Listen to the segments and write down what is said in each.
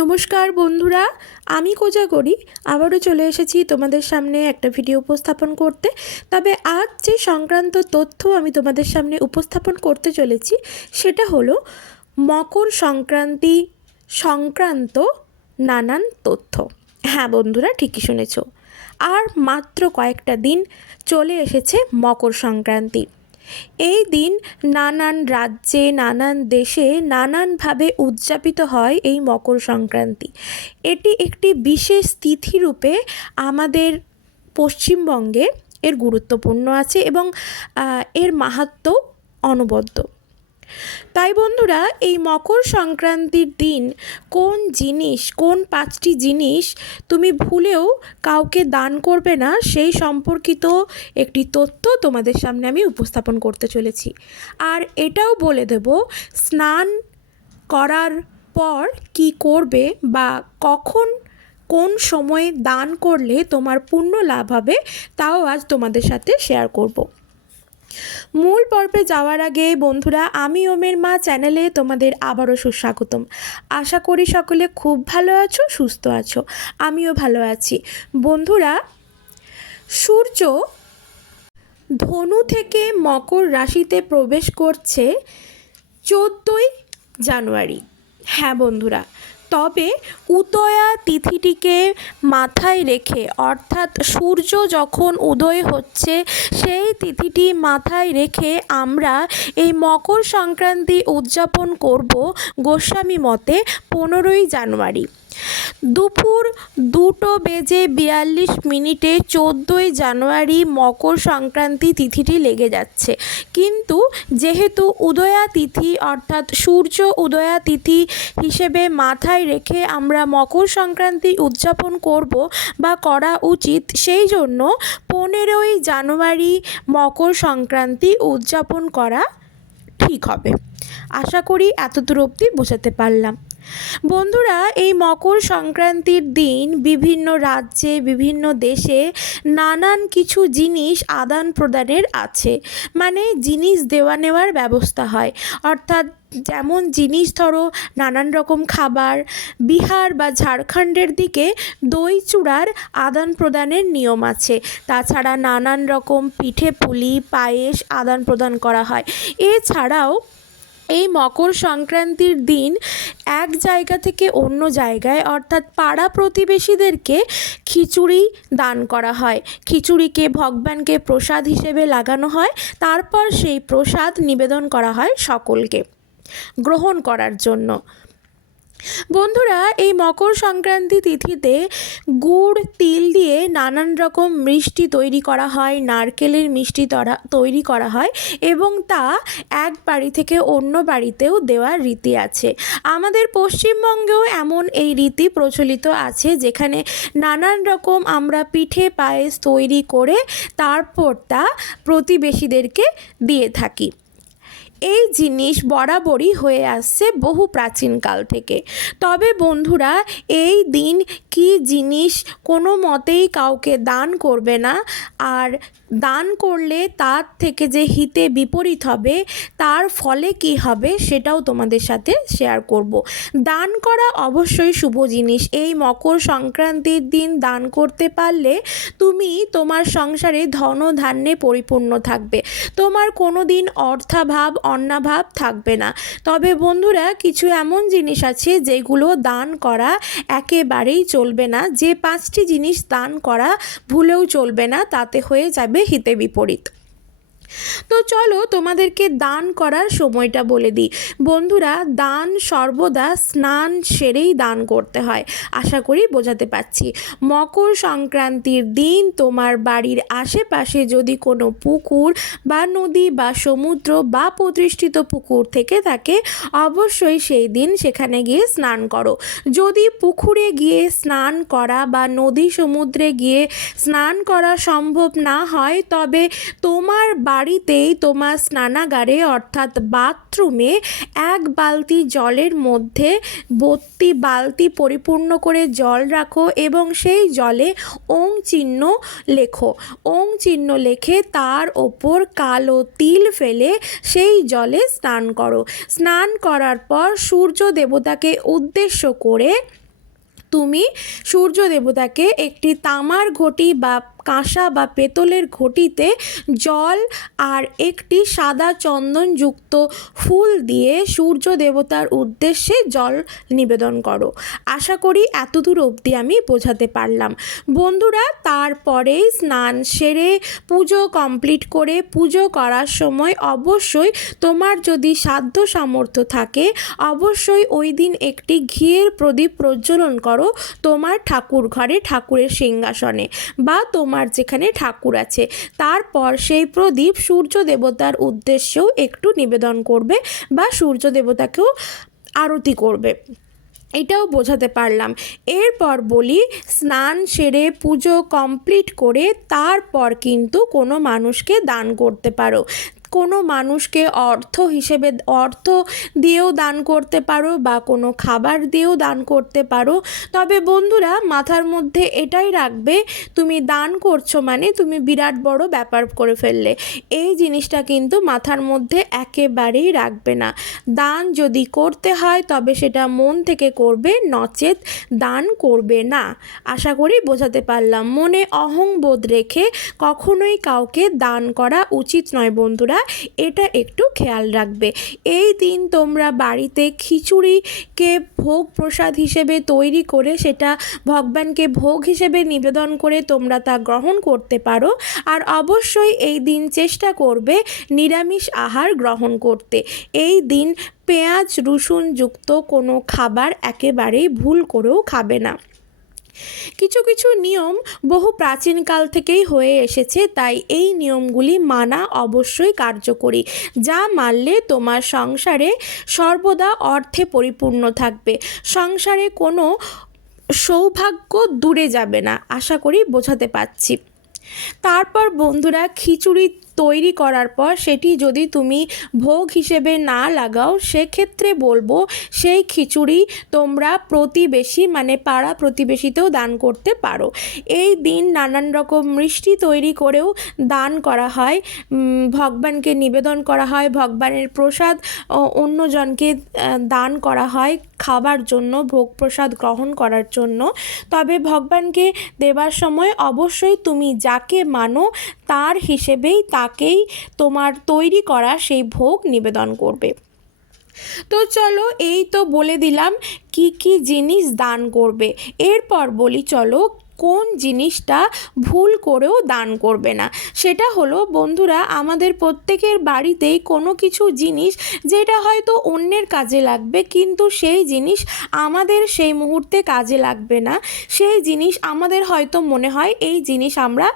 নমস্কার বন্ধুরা, আমি কোজাগরি আবারও চলে এসেছি তোমাদের সামনে একটা ভিডিও উপস্থাপন করতে। তবে আজ যে সংক্রান্ত তথ্য আমি তোমাদের সামনে উপস্থাপন করতে চলেছি সেটা হলো মকর সংক্রান্তি সংক্রান্ত নানান তথ্য। হ্যাঁ বন্ধুরা, ঠিকই শুনেছ, আর মাত্র কয়েকটা দিন চলে এসেছে মকর সংক্রান্তি। এই দিন নানান রাজ্যে নানান দেশে নানানভাবে উদযাপিত হয় এই মকর সংক্রান্তি। এটি একটি বিশেষ তিথিরূপে আমাদের পশ্চিমবঙ্গে এর গুরুত্বপূর্ণ আছে এবং এর মাহাত্ম্য অনবদ্য। তাই বন্ধুরা, এই মকর সংক্রান্তির দিন কোন 5টি জিনিস তুমি ভুলেও কাউকে দান করবে না, সেই সম্পর্কিত একটি তথ্য তোমাদের সামনে আমি উপস্থাপন করতে চলেছি। আর এটাও বলে দেব স্নান করার পর কি করবে বা কখন কোন সময়ে দান করলে তোমার পুণ্য লাভ হবে, তাও আজ তোমাদের সাথে শেয়ার করব। মূল পর্বে যাওয়ার আগে বন্ধুরা, আমি ওমের মা চ্যানেলে তোমাদের আবারও সুস্বাগতম। আশা করি সকলে খুব ভালো আছো, সুস্থ আছো, আমিও ভালো আছি। বন্ধুরা, সূর্য ধনু থেকে মকর রাশিতে প্রবেশ করছে 14ই জানুয়ারি। হ্যাঁ বন্ধুরা, তবে উদয়া তিথিটিকে মাথায় রেখে, অর্থাৎ সূর্য যখন উদয় হচ্ছে সেই তিথিটি মাথায় রেখে আমরা এই মকর সংক্রান্তি উদযাপন করব গোস্বামী মতে 15ই জানুয়ারি। দুপুর 2:42 14ই জানুয়ারি মকর সংক্রান্তি তিথিটি লেগে যাচ্ছে। কিন্তু যেহেতু উদয়া তিথি অর্থাৎ সূর্য উদয়া তিথি হিসেবে মাথায় রেখে আমরা মকর সংক্রান্তি উদযাপন করব বা করা উচিত, সেই জন্য 15ই জানুয়ারি মকর সংক্রান্তি উদযাপন করা ঠিক হবে। আশা করি এতদূর অবধি বোঝাতে পারলাম। বন্ধুরা, এই মকর সংক্রান্তির দিন বিভিন্ন রাজ্যে বিভিন্ন দেশে নানান কিছু জিনিস আদান প্রদানের আছে, মানে জিনিস দেওয়া নেওয়ার ব্যবস্থা হয়। অর্থাৎ যেমন জিনিস ধরো নানান রকম খাবার, বিহার বা ঝাড়খণ্ডের দিকে দই চূড়ার আদান প্রদানের নিয়ম আছে। তাছাড়া নানান রকম পিঠে পুলি পায়েস আদান প্রদান করা হয়। এছাড়াও এই মকর সংক্রান্তির দিন এক জায়গা থেকে অন্য জায়গায়, অর্থাৎ পাড়া প্রতিবেশীদেরকে খিচুড়ি দান করা হয়। খিচুড়িকে ভগবানকে প্রসাদ হিসেবে লাগানো হয়, তারপর সেই প্রসাদ নিবেদন করা হয় সকলকে গ্রহণ করার জন্য। বন্ধুরা, এই মকর সংক্রান্তি তিথিতে গুড় তিল দিয়ে নানান রকম মিষ্টি তৈরি করা হয়, নারকেলের মিষ্টি তৈরি করা হয় এবং তা এক বাড়ি থেকে অন্য বাড়িতেও দেওয়ার রীতি আছে। আমাদের পশ্চিমবঙ্গেও এমন এই রীতি প্রচলিত আছে, যেখানে নানান রকম আমরা পিঠে পায়েস তৈরি করে তারপর তা প্রতিবেশীদেরকে দিয়ে থাকি। এই জিনিস বরাবরই হয়ে আসছে বহু প্রাচীনকাল থেকে। তবে বন্ধুরা, এই দিন কি জিনিস কোনো মতেই কাউকে দান করবে না, আর দান করলে তার থেকে যে হিতে বিপরীত হবে, তার ফলে কি হবে সেটাও তোমাদের সাথে শেয়ার করব। দান করা অবশ্যই শুভ জিনিস। এই মকর সংক্রান্তির দিন দান করতে পারলে তুমি তোমার সংসারে ধন ধান্যে পরিপূর্ণ থাকবে, তোমার কোনো দিন অর্থাভাব অন্নাভাব থাকবে না। তবে বন্ধুরা, কিছু এমন জিনিস আছে যেগুলো দান করা একেবারেই চলবে না। যে 5টি জিনিস দান করা ভুলেও চলবে না, তাতে হয়ে যাবে হিতে বিপরীত। তো চলো তোমাদেরকে দান করার সময়টা বলে দিই। বন্ধুরা, দান সর্বদা স্নান সেরেই দান করতে হয়। আশা করি বোঝাতে পারছি। মকর সংক্রান্তির দিন তোমার বাড়ির আশেপাশে যদি কোনো পুকুর বা নদী বা সমুদ্র বা প্রতিষ্ঠিত পুকুর থেকে থাকে, অবশ্যই সেই দিন সেখানে গিয়ে স্নান করো। যদি পুকুরে গিয়ে স্নান করা বা নদী সমুদ্রে গিয়ে স্নান করা সম্ভব না হয়, তবে তোমার বাড়িতেই তোমার স্নানাগারে অর্থাৎ বাথরুমে 1 বালতি জলের মধ্যে 32 বালতি পরিপূর্ণ করে জল রাখো এবং সেই জলে ওং চিহ্ন লেখো। ওং চিহ্ন লেখে তার ওপর কালো তিল ফেলে সেই জলে স্নান করো। স্নান করার পর সূর্য দেবতাকে উদ্দেশ্য করে তুমি সূর্য দেবতাকে একটি তামার ঘটি বা কাঁসা বা পেতলের ঘটিতে জল আর একটি সাদা চন্দনযুক্ত ফুল দিয়ে সূর্য দেবতার উদ্দেশ্যে জল নিবেদন করো। আশা করি এতদূর অবধি আমি বোঝাতে পারলাম। বন্ধুরা, তারপরে স্নান সেরে পুজো কমপ্লিট করে পুজো করার সময় অবশ্যই তোমার যদি সাধ্য সামর্থ্য থাকে অবশ্যই ওই দিন একটি ঘিয়ের প্রদীপ প্রজ্বলন করো তোমার ঠাকুর ঘরে, ঠাকুরের সিংহাসনে বা তোমার যেখানে ঠাকুর আছে। তারপর সেই প্রদীপ সূর্য দেবতার উদ্দেশ্যেও একটু নিবেদন করবে বা সূর্য দেবতাকেও আরতি করবে। এটাও বোঝাতে পারলাম। এরপর বলি, স্নান সেরে পুজো কমপ্লিট করে তারপর কিন্তু কোনো মানুষকে দান করতে পারো। কোনো মানুষকে অর্থ দিয়েও দান করতে পারো বা কোনো খাবার দিয়েও দান করতে পারো। তবে বন্ধুরা, মাথার মধ্যে এটাই রাখবে, তুমি দান করছো মানে তুমি বিরাট বড় ব্যাপার করে ফেললে। এই জিনিসটা কিন্তু মাথার মধ্যে একেবারেই রাখবে না। দান যদি করতে হয় তবে সেটা মন থেকে করবে, নচেত দান করবে না। আশা করি বোঝাতে পারলাম। মনে অহংবোধ রেখে কখনোই কাউকে দান করা উচিত নয় বন্ধুরা, এটা একটু খেয়াল রাখবে। এই দিন তোমরা বাড়িতে খিচুড়িকে ভোগ প্রসাদ হিসেবে তৈরি করে সেটা ভগবানকে ভোগ হিসেবে নিবেদন করে তোমরা তা গ্রহণ করতে পারো। আর অবশ্যই এই দিন চেষ্টা করবে নিরামিষ আহার গ্রহণ করতে। এই দিন পেঁয়াজ রসুন যুক্ত কোনো খাবার একেবারেই ভুল করেও খাবে না। কিছু কিছু নিয়ম বহু প্রাচীনকাল থেকেই হয়ে এসেছে, তাই এই নিয়মগুলি মানা অবশ্যই কার্যকরী, যা মানলে তোমার সংসারে সর্বদা অর্থে পরিপূর্ণ থাকবে। সংসারে কোনো সৌভাগ্য দূরে যাবে না। আশা করি বোঝাতে পারছি। তারপর বন্ধুরা, খিচুড়ি তৈরি করার পর সেটি যদি তুমি ভোগ হিসেবে না লাগাও সেক্ষেত্রে বলবো সেই খিচুড়ি তোমরা প্রতিবেশী মানে পাড়া প্রতিবেশীতেও দান করতে পারো। এই দিন নানান রকম মিষ্টি তৈরি করেও দান করা হয়, ভগবানকে নিবেদন করা হয়, ভগবানের প্রসাদ অন্যজনকে দান করা হয় খাবার জন্য, ভোগ প্রসাদ গ্রহণ করার জন্য। তবে ভগবানকে দেবার সময় অবশ্যই তুমি যাকে মানো তার হিসেবেই তাকেই তোমার তৈরি করা সেই ভোগ নিবেদন করবে। তো চলো, এই তো বলে দিলাম কি কি জিনিস দান করবে। এরপর বলি চলো কোন জিনিসটা ভুল করেও দান করবে না। সেটা হলো বন্ধুরা, আমাদের প্রত্যেকের বাড়িতেই কোনো কিছু জিনিস যেটা হয়তো অন্যের কাজে লাগবে কিন্তু সেই জিনিস আমাদের সেই মুহূর্তে কাজে লাগবে না। সেই জিনিস আমাদের হয়তো মনে হয় এই জিনিস আমরা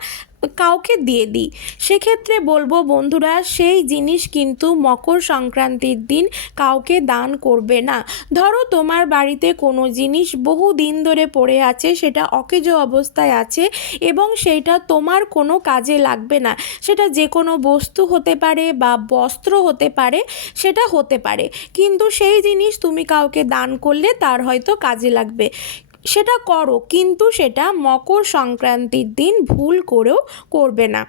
কাউকে দিয়ে দিই। সেক্ষেত্রে বলবো বন্ধুরা, সেই জিনিস কিন্তু মকর সংক্রান্তির দিন কাউকে দান করবে না। ধরো তোমার বাড়িতে কোনো জিনিস বহু দিন ধরে পড়ে আছে, সেটা অকেজো অবস্থায় আছে এবং সেইটা তোমার কোনো কাজে লাগবে না। সেটা যে কোনো বস্তু হতে পারে বা বস্ত্র হতে পারে, সেটা হতে পারে, কিন্তু সেই জিনিস তুমি কাউকে দান করলে তার হয়তো কাজে লাগবে। সেটা করো, কিন্তু সেটা মকর সংক্রান্তির দিন ভুল করেও করবে না।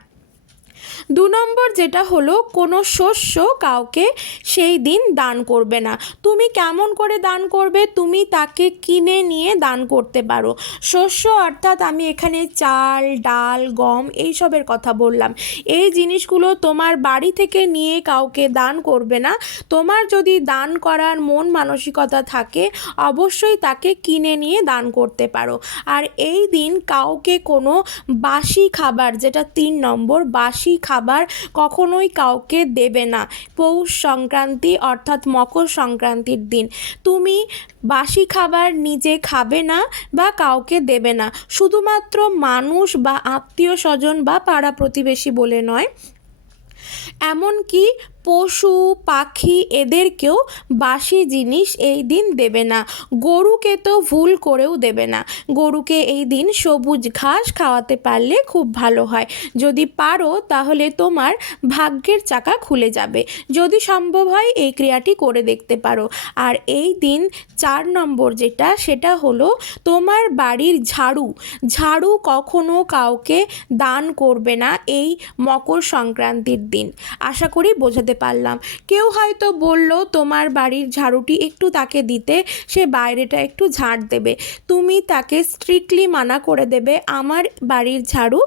2 নম্বর যেটা হলো, কোনো শস্য কাউকে সেই দিন দান করবে না। তুমি কেমন করে দান করবে? তুমি তাকে কিনে নিয়ে দান করতে পারো। শস্য অর্থাৎ আমি এখানে চাল ডাল গম এইসবের কথা বললাম। এই জিনিসগুলো তোমার বাড়ি থেকে নিয়ে কাউকে দান করবে না। তোমার যদি দান করার মন মানসিকতা থাকে অবশ্যই তাকে কিনে নিয়ে দান করতে পারো। আর এই দিন কাউকে কোনো বাসি খাবার, যেটা 3 নম্বর, বাসি খাবার কখনোই কাউকে দেবে না। পৌষ সংক্রান্তি অর্থাৎ মকর সংক্রান্তির দিন তুমি বাসি খাবার নিজে খাবে না বা কাউকে দেবে না। শুধুমাত্র মানুষ বা আত্মীয় স্বজন বা পাড়া প্রতিবেশী বলে নয়, এমনকি পশু পাখি এদেরকেও বাসি জিনিস এই দিন দেবে না। গরুকে তো ভুল করেও দেবে না। গরুকে এই দিন সবুজ ঘাস খাওয়াতে পারলে খুব ভালো হয়। যদি পারো তাহলে তোমার ভাগ্যের চাকা খুলে যাবে। যদি সম্ভব হয় এই ক্রিয়াটি করে দেখতে পারো। আর এই দিন 4 নম্বর যেটা, সেটা হলো তোমার বাড়ির ঝাড়ু কখনো কাউকে দান করবে না এই মকর সংক্রান্তির দিন। আশা করি বোঝাতে পারলাম। কেউ হয়তো বলল তোমার বাড়ির ঝাড়ুটি একটু তাকে দিতে, সে বাইরেটা একটু ঝাঁট দেবে। তুমি তাকে স্ট্রিক্টলি মানা করে দেবে, আমার বাড়ির ঝাড়ু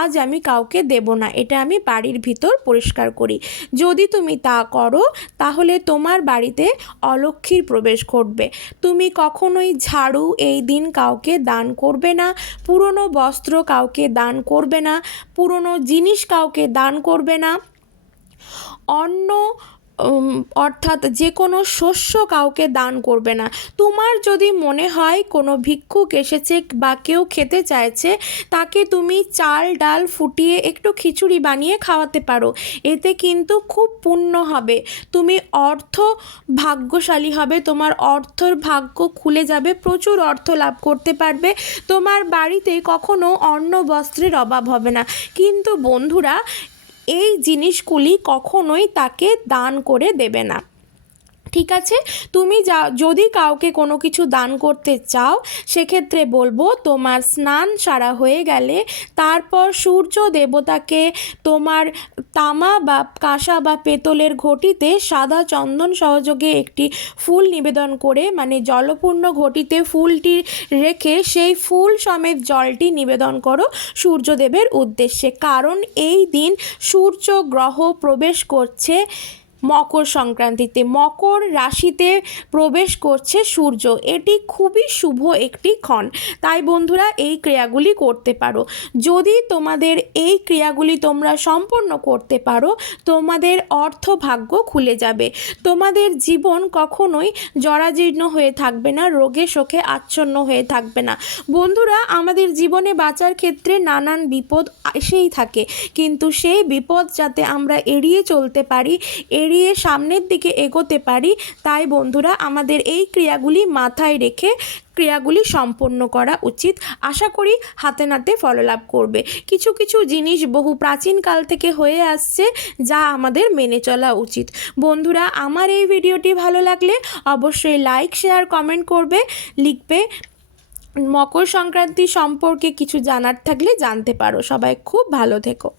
আজ আমি কাউকে দেব না, এটা আমি বাড়ির ভিতর পরিষ্কার করি। যদি তুমি তা করো তাহলে তোমার বাড়িতে অলক্ষ্মীর প্রবেশ ঘটবে। তুমি কখনোই ঝাড়ু এই দিন কাউকে দান করবে না, পুরনো বস্ত্র কাউকে দান করবে না, পুরনো জিনিস কাউকে দান করবে না, অন্ন অর্থাৎ যে কোনো শস্য কাউকে দান করবে না। তোমার যদি মনে হয় কোনো ভিক্ষুক এসেছে বা কেউ খেতে চাইছে, তাকে তুমি চাল ডাল ফুটিয়ে একটু খিচুড়ি বানিয়ে খাওয়াতে পারো, এতে কিন্তু খুব পুণ্য হবে। তুমি ভাগ্যশালী হবে, তোমার অর্থর ভাগ্য খুলে যাবে, প্রচুর অর্থ লাভ করতে পারবে, তোমার বাড়িতে কখনো অন্ন বস্ত্রের অভাব হবে না। কিন্তু বন্ধুরা, এই জিনিসগুলি কখনোই তাকে দান করে দেবে না, ঠিক আছে? তুমি যদি কাউকে কোনো কিছু দান করতে চাও, সেক্ষেত্রে বলবো তোমার স্নান সারা হয়ে গেলে তারপর সূর্য দেবতাকে তোমার তামা বা কাঁসা বা পেতলের ঘটিতে সাদা চন্দন সহযোগে একটি ফুল নিবেদন করে, মানে জলপূর্ণ ঘটিতে ফুলটি রেখে সেই ফুল সমেত জলটি নিবেদন করো সূর্যদেবের উদ্দেশ্যে। কারণ এই দিন সূর্য গ্রহ প্রবেশ করছে মকর সংক্রান্তিতে, মকর রাশিতে প্রবেশ করছে সূর্য, এটি খুবই শুভ একটি ক্ষণ। তাই বন্ধুরা, এই ক্রিয়াগুলি করতে পারো। যদি তোমাদের এই ক্রিয়াগুলি তোমরা সম্পন্ন করতে পারো, তোমাদের অর্থভাগ্য খুলে যাবে, তোমাদের জীবন কখনোই জরাজীর্ণ হয়ে থাকবে না, রোগে শোকে আচ্ছন্ন হয়ে থাকবে না। বন্ধুরা, আমাদের জীবনে বাঁচার ক্ষেত্রে নানান বিপদ এসেই থাকে, কিন্তু সেই বিপদ যাতে আমরা এড়িয়ে চলতে পারি, এড়িয়ে সামনের দিকে এগোতে পারি, তাই বন্ধুরা আমাদের এই ক্রিয়াগুলি মাথায় রেখে ক্রিয়াগুলি সম্পন্ন করা উচিত। আশা করি হাতে নাতে ফললাভ করবে। কিছু কিছু জিনিস বহু প্রাচীনকাল থেকে হয়ে আসছে, যা আমাদের মেনে চলা উচিত। বন্ধুরা, আমার এই ভিডিওটি ভালো লাগলে অবশ্যই লাইক, শেয়ার, কমেন্ট করবে, লিখবে। মকর সংক্রান্তি সম্পর্কে কিছু জানার থাকলে জানতে পারো। সবাই খুব ভালো থেকো।